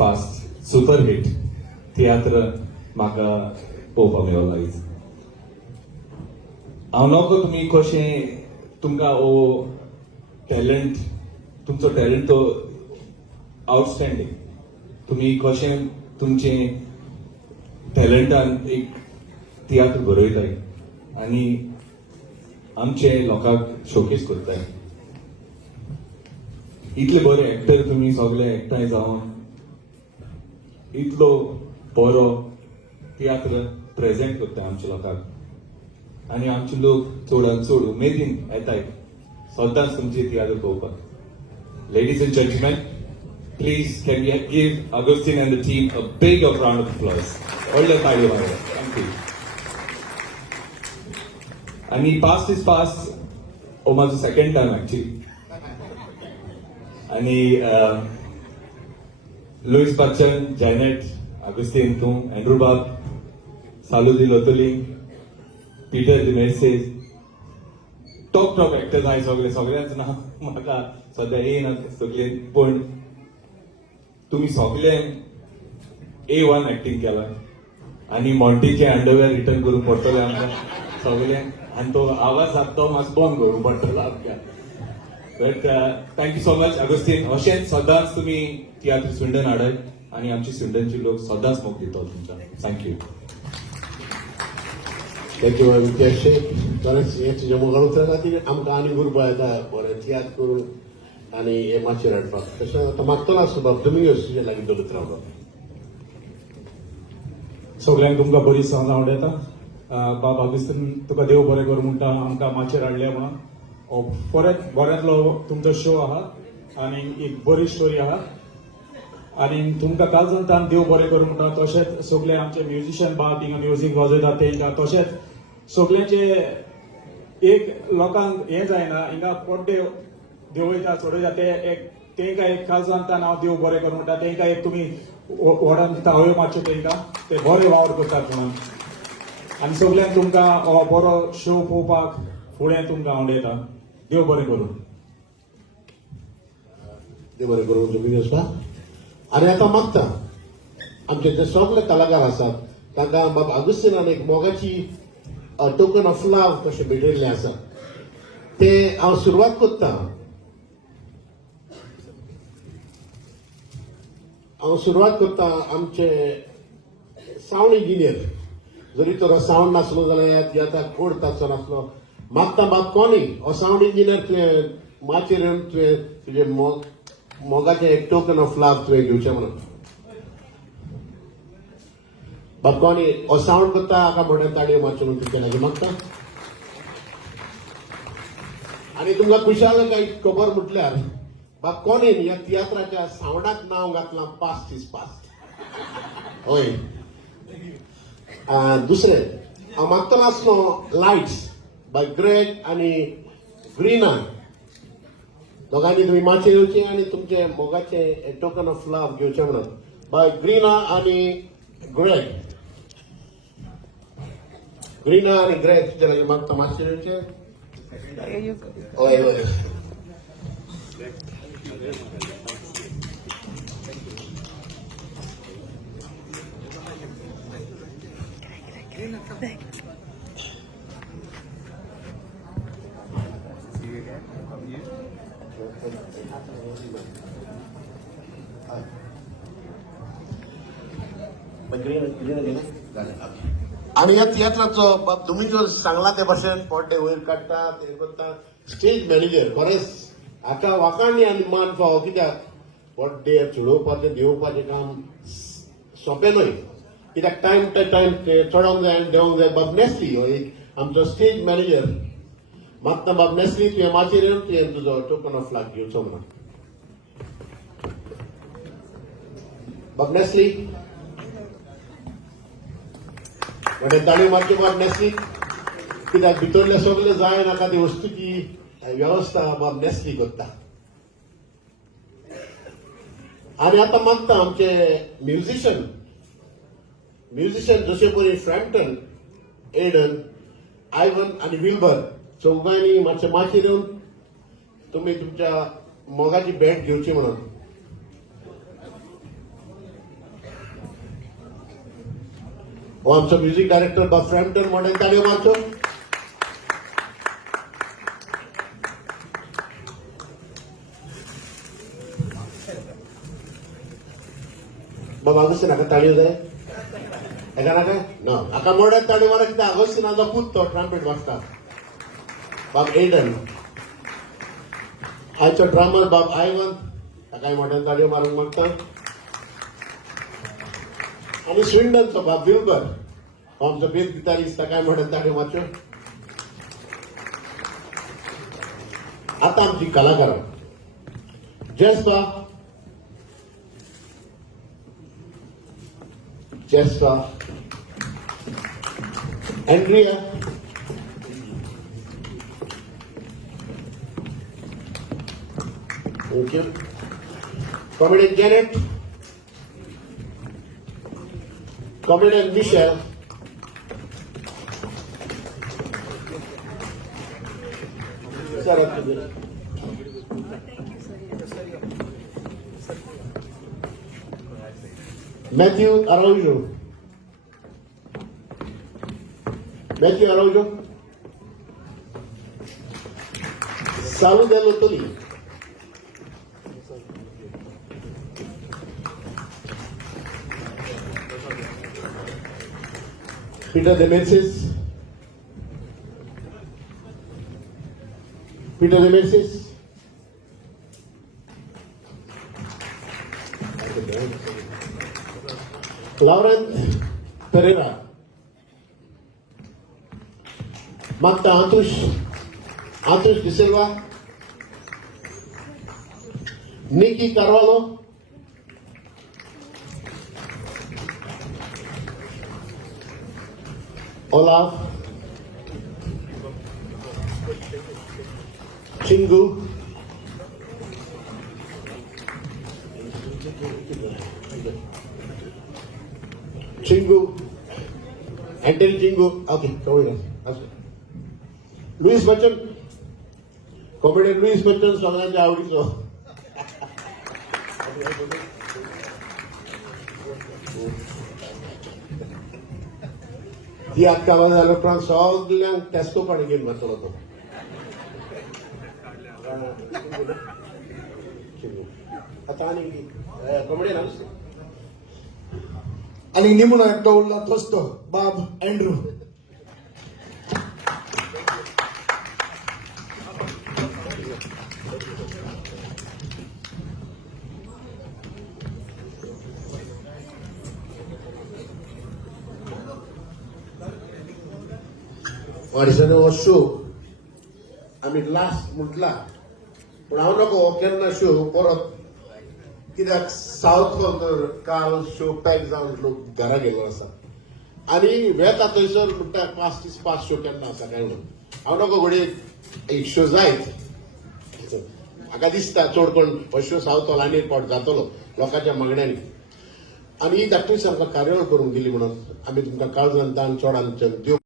Past super hit tiatr म्हाका पळोवपाक मेळ्ळो आयज. हांव नकळो तुमी कशें तुमकां ओ टॅलंट तुमचो टॅलंट तो आउटस्टँडिंग. तुम्ही कशें तुमचें टॅलंटान एक तियात्र बरयताय आनी आमचे लोकांक शोकेस करताय. इतले बरे एक्टर तुम्ही सगळे एकठांय जावन इतलो बरो तियात्र प्रेझेंट करताय आमच्या लोकांक आनी आमचे लोक चडांत चड उमेदीन येताय सदांच तुमची तियात्र पळोवपाक. Ladies and gentlemen, please can we give Agoshtinho and the team a big round of applause. All the time over. Thank you. And past is past. Oh, my second time actually. And Louis Bachchan, Janet, Agoshtinho, Andrew Bab, Saludi Lotoling, Peter Dimenses, top actors आहे सगळ्यांचं नाव म्हाका सध्या येयना सगळे, पण तुम्ही सगळे A1 acting केला आणि मॉन्टीचे अंडरवेअर रिटर्न करून पडटले आमकां सगळे आणि तो आवाज आसा तो मातसो बंद करून पडटलो आमकां. But thank you so much Agostinho. अशेंच सदांच तुमी तियात्र स्विंडन हाडय आणि आमची स्विंडनची लोक सदांच मोग दितात तुमच्या. थँक्यू. त्याची अशे बरेच याची जमो घालून खातीर आमकां आनी गुरबा येता बरें तियात्र करून आनी हे माचयेर हाडपाक. तशें आतां मागतलो आसता बाब तुमी तुजे लागीं दवरत रावता. सगळ्यांक तुमकां बरी सांज हांव येता. बाब अगोस्तीन तुका देव बरें कर म्हणटा आमकां माचयेर हाडलें म्हणून. परत बऱ्यांतलो तुमचो शो आहा आनी एक बरी स्टोरी आहा आनी तुमकां काल सांगता देव बरें कर म्हणटा. तशेंच सगळे आमचे म्युझिशियन बाब हिंगा म्युझिक वाजयतात तेंकां तशेंच सगळ्यांचे एक लोकांक हें जायना हिंगा पड्डे देवयता चडयता ते एक तेंकां एक काल सांगता हांव देव बरें कर म्हणटा तेंकां एक तुमी व्हडोन दिता हयो मातश्यो तेंकां ते बरे वावर करतात म्हणून. आनी सगळ्यांक तुमकां हो बरो शो पळोवपाक फुडें तुमकां आवडयता. देव बरें करूं. देव बरें करून जमीन आसता. आनी आतां मागता आमचे जे सगळे कलाकार आसात तांकां बाब अगोस्तिनान एक मोगाची टोकन ऑफ लव कशें भेटयल्लें आसा ते हांव सुरवात करता. आमचे सावंड इंजिनियर जरी तो सावंड नासलो जाल्यार येता कोड ताचो नासलो मागता बाब कोणी हो सावंड इंजिनियर तुवें माचयेर येवन तुवें तुजे मोगाचें एक टोकन ऑफ लव तुवें घेवचें म्हणून. बाब कोणी हो सावंड करता हाका मोठ्यान ताळयो मारच्यो म्हणून तुमचे लागीं मागता. आनी तुमकां खुशाल काय खबर म्हटल्यार बाब कोणेन ह्या तियात्राच्या सावंडाक नांव घातलां पास्ट इज पास्ट. हय. दुसरें हांव मागतलो आसलो लायट्स बाय ग्रेग आनी ग्रीना. दोगांनी तुमी माचयेर येवचें आनी तुमचे मोगाचें टोकन ऑफ लव घेवचें म्हणून. बाय ग्रीना आनी ग्रेग. ग्रीना आनी ग्रेग तुजे लागीं मागता माचयेर येवचें. हय हय. आणि या तियात्राचो बाब तुम्ही जो सांगला ते भाशेन पड्डे वयर काडटात हे करतात स्टेज मॅनेजर खरेंच हाका वाखाणणी आनी मान फावो. कित्याक पड्डे चडोवपाचें देंवोवपाचें काम सोंपें न्हय. कित्याक टायम टू टायम ते चडोवंक जाय आनी देंवोंक जाय. बाब नेस्ली हो एक आमचो स्टेज मॅनेजर मागता बाब नेस्ली तुवें माचयेर येवन तुवें तुजो टोकन ऑफ लव घेवचो म्हणून. बाब नेस्ली म्हणजे ताळयो मारच्यो बाब नेस्ली. कित्याक भितरले सगळे जाय नाका ती वस्तूची व्यवस्था बाब नेस्ली करता. आनी आतां मागता आमचे म्युझिशियन जशे परी फ्रॅम्पटन एडन आयवन आनी विल्बर चौगांनी मातशे माचयेर येवन तुमी तुमच्या मोगाची भेट घेवची म्हणून. हो आमचो म्युझिक डायरेक्टर बाब फ्रॅम्पटन मॉडेल ताळयो मारच्यो. बाब अगोस्टिन हाका ताळयो जाय हेका नाका ना हाका मोड्यात ताळयो मारा कित्याक अगोस्टिनाचो पूत तो ट्रम्पेट वाजता. बाब एडन आयचो ड्रामर बाब आयवन ताकाय मोड्यान ताळयो मारूंक मागता. आणि स्विंडनचो बाब विल्बर हो आमचो बेस गिटारिस्ट ताकाय मोड्यान ताळयो मारच्यो. आता आमची कलाकारां Jespa Andrea thank you comedian Janet comedian Michelle Matthew Araujo. Saludo Lotoli. Peter Demensis. Laurent Pereira. Magda Antush De Silva. Nikki Carvalho. Olaf. Chingu. Anthony Chingu. Okay, come on. Luis Merchant. Comedian Luis Merchant सगळ्यांच्या आवडीचो. ती आजच्या आवाज लोकांक सगळ्यांक टेस्को पण घेऊन बसलो तो. आता आणि कॉमेडियन आणि निमून एकटो उरला तोच तो बाब एंड्रू. वर्षाने हो शो आम्ही लास्ट म्हटला पण हांव नको केन्ना शो परत कित्याक साऊथ काल शो पॅक जावन लोक घरा गेलो आसा आनी वेता थंयसर म्हणटा 5 शो केन्ना आसा काय म्हणून हांव नको घडये एक शो जायत म्हाका दिसता चड कोण हो शो साऊथ हॉलांनी पोट जातलो लोकांच्या मागण्यांनी आनी धाकटूच आमकां कार्यावळ करूंक दिली म्हणून आमी तुमकां काळजान दान चोडान देव